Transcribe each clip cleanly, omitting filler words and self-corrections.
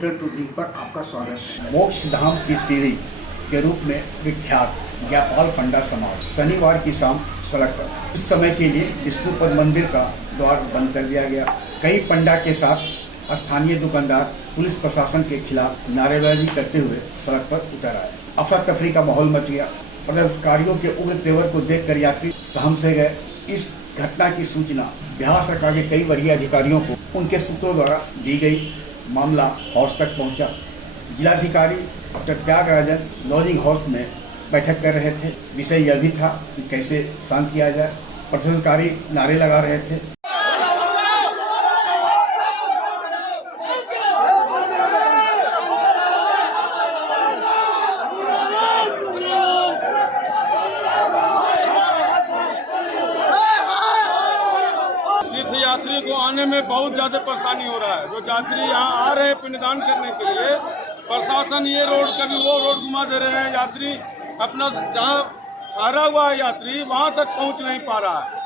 Hotel tourism पर आपका स्वागत है। मोक्ष धाम की सीढ़ी के रूप में विख्यात ज्ञापाल पंडा समाज शनिवार की शाम सड़क पर कुछ समय के लिए विष्णुपद मंदिर का द्वार बंद कर दिया गया। कई पंडा के साथ स्थानीय दुकानदार पुलिस प्रशासन के खिलाफ नारेबाजी करते हुए सड़क पर उतर आए। अफरा तफरी का माहौल मच गया। प्रदर्शनकारियों के उग्र तेवर को देखकर यात्री सहम से गए। इस घटना की सूचना बिहार सरकार के कई वरीय अधिकारियों को उनके सूत्रों द्वारा दी गई। मामला हाउस तक पहुंचा। जिलाधिकारी डॉक्टर त्यागराजन लॉजिंग हाउस में बैठक कर रहे थे। विषय यह भी था कि कैसे शांत किया जाए। प्रदर्शनकारी नारे लगा रहे थे। यात्री को आने में बहुत ज्यादा परेशानी हो रहा है। जो यात्री यहाँ आ रहे हैं पिंडदान करने के लिए, प्रशासन ये रोड कभी वो रोड घुमा दे रहे हैं। यात्री अपना जहाँ ठहरा हुआ है यात्री वहाँ तक पहुँच नहीं पा रहा है।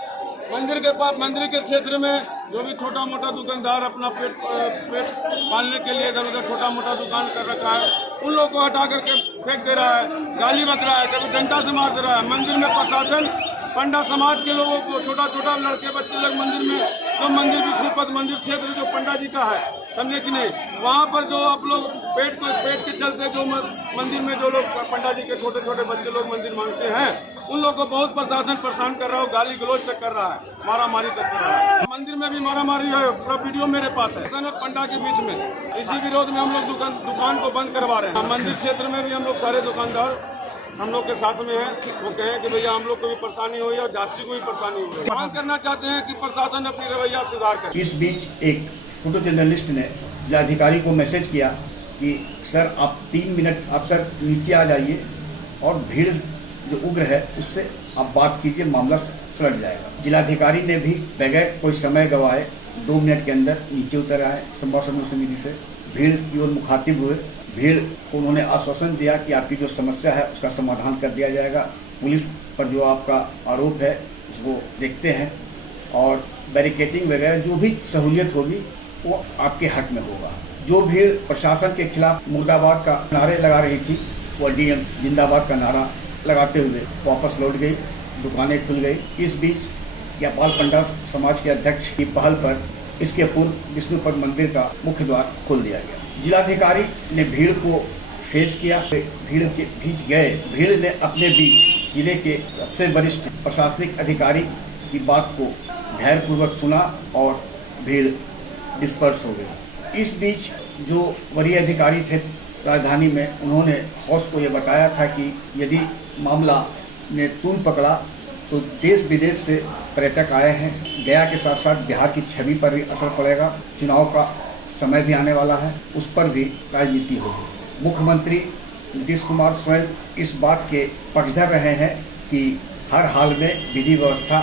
मंदिर के पास, मंदिर के क्षेत्र में जो भी छोटा मोटा दुकानदार अपना पेट पालने के लिए इधर उधर छोटा मोटा दुकान कर रखा है, उन लोगों को हटा करके फेंक दे रहा है, गाली बक रहा है, कभी डंडा से मार दे रहा है। मंदिर में प्रशासन पंडा समाज के लोगों को, छोटा छोटा लड़के बच्चे लोग मंदिर में, जो मंदिर विष्णुपद मंदिर क्षेत्र जो पंडा जी का है, समझे कि नहीं, वहाँ पर जो आप लोग पेट के चलते जो मंदिर में जो लोग पंडा जी के छोटे छोटे बच्चे लोग मंदिर मांगते हैं, उन लोगों को बहुत प्रशासन परेशान कर रहा है, गाली गलौज तक कर रहा है, मारामारी तक कर रहा है। मंदिर में भी मारामारी है, पूरा वीडियो मेरे पास है। पंडा के बीच में इसी विरोध में हम लोग दुकान को बंद करवा रहे हैं। मंदिर क्षेत्र में भी हम लोग सारे दुकानदार हम लोग के साथ में है। वो कहे कि भैया हम लोग को भी परेशानी हुई और यात्री को भी परेशानी हुई। मांग करना चाहते हैं कि प्रशासन अपनी रवैया सुधार करे। इस बीच एक फोटो जर्नलिस्ट ने जिलाधिकारी को मैसेज किया कि सर आप 3 मिनट आप सर नीचे आ जाइए और भीड़ जो उग्र है उससे आप बात कीजिए, मामला सुलझ जाएगा। जिलाधिकारी ने भी बगैर कोई समय गवाए 2 मिनट के अंदर नीचे उतर आए। संभाषण समिति से भीड़ की ओर मुखातिब हुए। भीड़ को उन्होंने आश्वासन दिया कि आपकी जो समस्या है उसका समाधान कर दिया जाएगा। पुलिस पर जो आपका आरोप है उसको देखते हैं और बैरिकेडिंग वगैरह जो भी सहूलियत होगी वो आपके हक में होगा। जो भीड़ प्रशासन के खिलाफ मुर्दाबाद का नारे लगा रही थी, वो डीएम जिंदाबाद का नारा लगाते हुए वापस लौट गई। दुकानें खुल गई। इस बीच ज्ञापाल पंडा समाज के अध्यक्ष की पहल पर इसके पूर्व विष्णुपद मंदिर का मुख्य द्वार खोल दिया गया। जिलाधिकारी ने भीड़ को फेस किया, भीड़ के बीच गए। भीड़ ने अपने बीच जिले के सबसे वरिष्ठ प्रशासनिक अधिकारी की बात को धैर्यपूर्वक सुना और भीड़ डिस्पर्स हो गई। इस बीच जो वरीय अधिकारी थे राजधानी में, उन्होंने हाउस को यह बताया था कि यदि मामला ने तूल पकड़ा तो देश विदेश से पर्यटक आए हैं। गया के साथ साथ बिहार की छवि पर भी असर पड़ेगा। चुनाव का समय भी आने वाला है, उस पर भी राजनीति होगी। मुख्यमंत्री नीतीश कुमार स्वयं इस बात के पक्षधर रहे हैं कि हर हाल में विधि व्यवस्था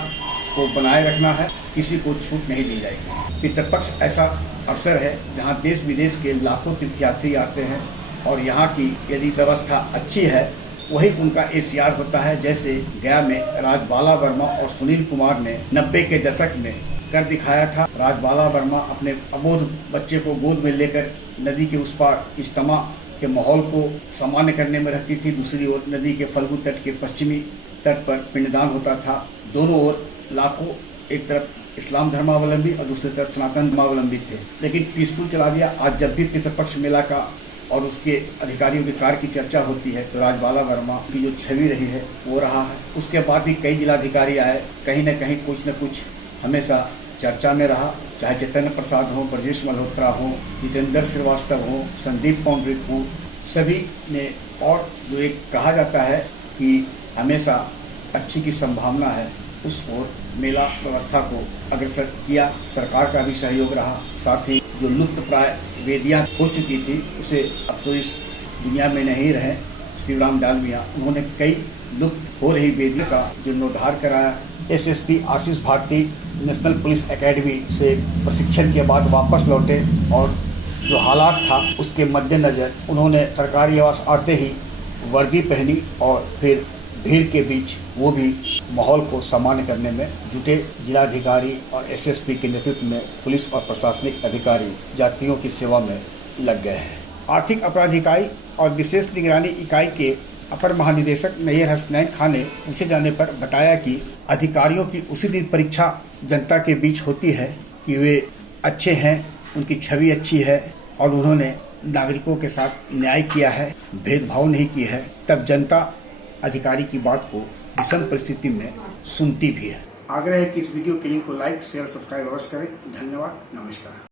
को बनाए रखना है, किसी को छूट नहीं दी जाएगी। पितृपक्ष ऐसा अवसर है जहां देश विदेश के लाखों तीर्थयात्री आते हैं और यहाँ की यदि व्यवस्था अच्छी है वही उनका एशियार होता है। जैसे गया में राजबाला वर्मा और सुनील कुमार ने 90 के दशक में कर दिखाया था। राजबाला वर्मा अपने अबोध बच्चे को गोद में लेकर नदी के उस पार इज्तिमा के माहौल को सामान्य करने में रहती थी। दूसरी ओर नदी के फल्गु तट के पश्चिमी तट पर पिंडदान होता था। दोनों ओर लाखों, एक तरफ इस्लाम धर्मावलंबी और दूसरी तरफ सनातन धर्मावलंबी थे, लेकिन पीसफुल चला दिया। आज जब भी पितृपक्ष मेला का और उसके अधिकारियों के कार्य की चर्चा होती है तो राजबाला वर्मा की जो छवि रही है वो रहा है। उसके बाद भी कई जिलाधिकारी आए, कहीं न कहीं कुछ न कुछ हमेशा चर्चा में रहा। चाहे चैतन्य प्रसाद हो, ब्रजेश मल्होत्रा हो, जितेंद्र श्रीवास्तव हो, संदीप पौंडरिक हो, सभी ने, और जो एक कहा जाता है कि हमेशा अच्छी की संभावना है, उस ओर मेला व्यवस्था को अग्रसर किया। सरकार का भी सहयोग रहा। साथ ही जो लुप्त प्राय वेदियां हो चुकी थी उसे अब तो इस दुनिया में नहीं रहे। शिवराम डालमिया, उन्होंने कई लुप्त हो रही वेदियों का जीर्णोद्धार कराया। SSP Ashish Bharti national police academy से प्रशिक्षण के बाद वापस लौटे और जो हालात था उसके मद्देनजर उन्होंने सरकारी आवास आते ही वर्दी पहनी और फिर भीड़ के बीच वो भी माहौल को सामान्य करने में जुटे। जिलाधिकारी और एसएसपी के नेतृत्व में पुलिस और प्रशासनिक अधिकारी यात्रियों की सेवा में लग गए हैं। आर्थिक अपराध इकाई और विशेष निगरानी इकाई के अपर महानिदेशक नैयर हसनैन खान ने पूछे जाने पर बताया कि अधिकारियों की उसी दिन परीक्षा जनता के बीच होती है कि वे अच्छे हैं, उनकी छवि अच्छी है और उन्होंने नागरिकों के साथ न्याय किया है, भेदभाव नहीं किया है, तब जनता अधिकारी की बात को विषम परिस्थिति में सुनती भी है। आग्रह है कि इस वीडियो के लिंक को लाइक, शेयर, सब्सक्राइब अवश्य करें। धन्यवाद, नमस्कार।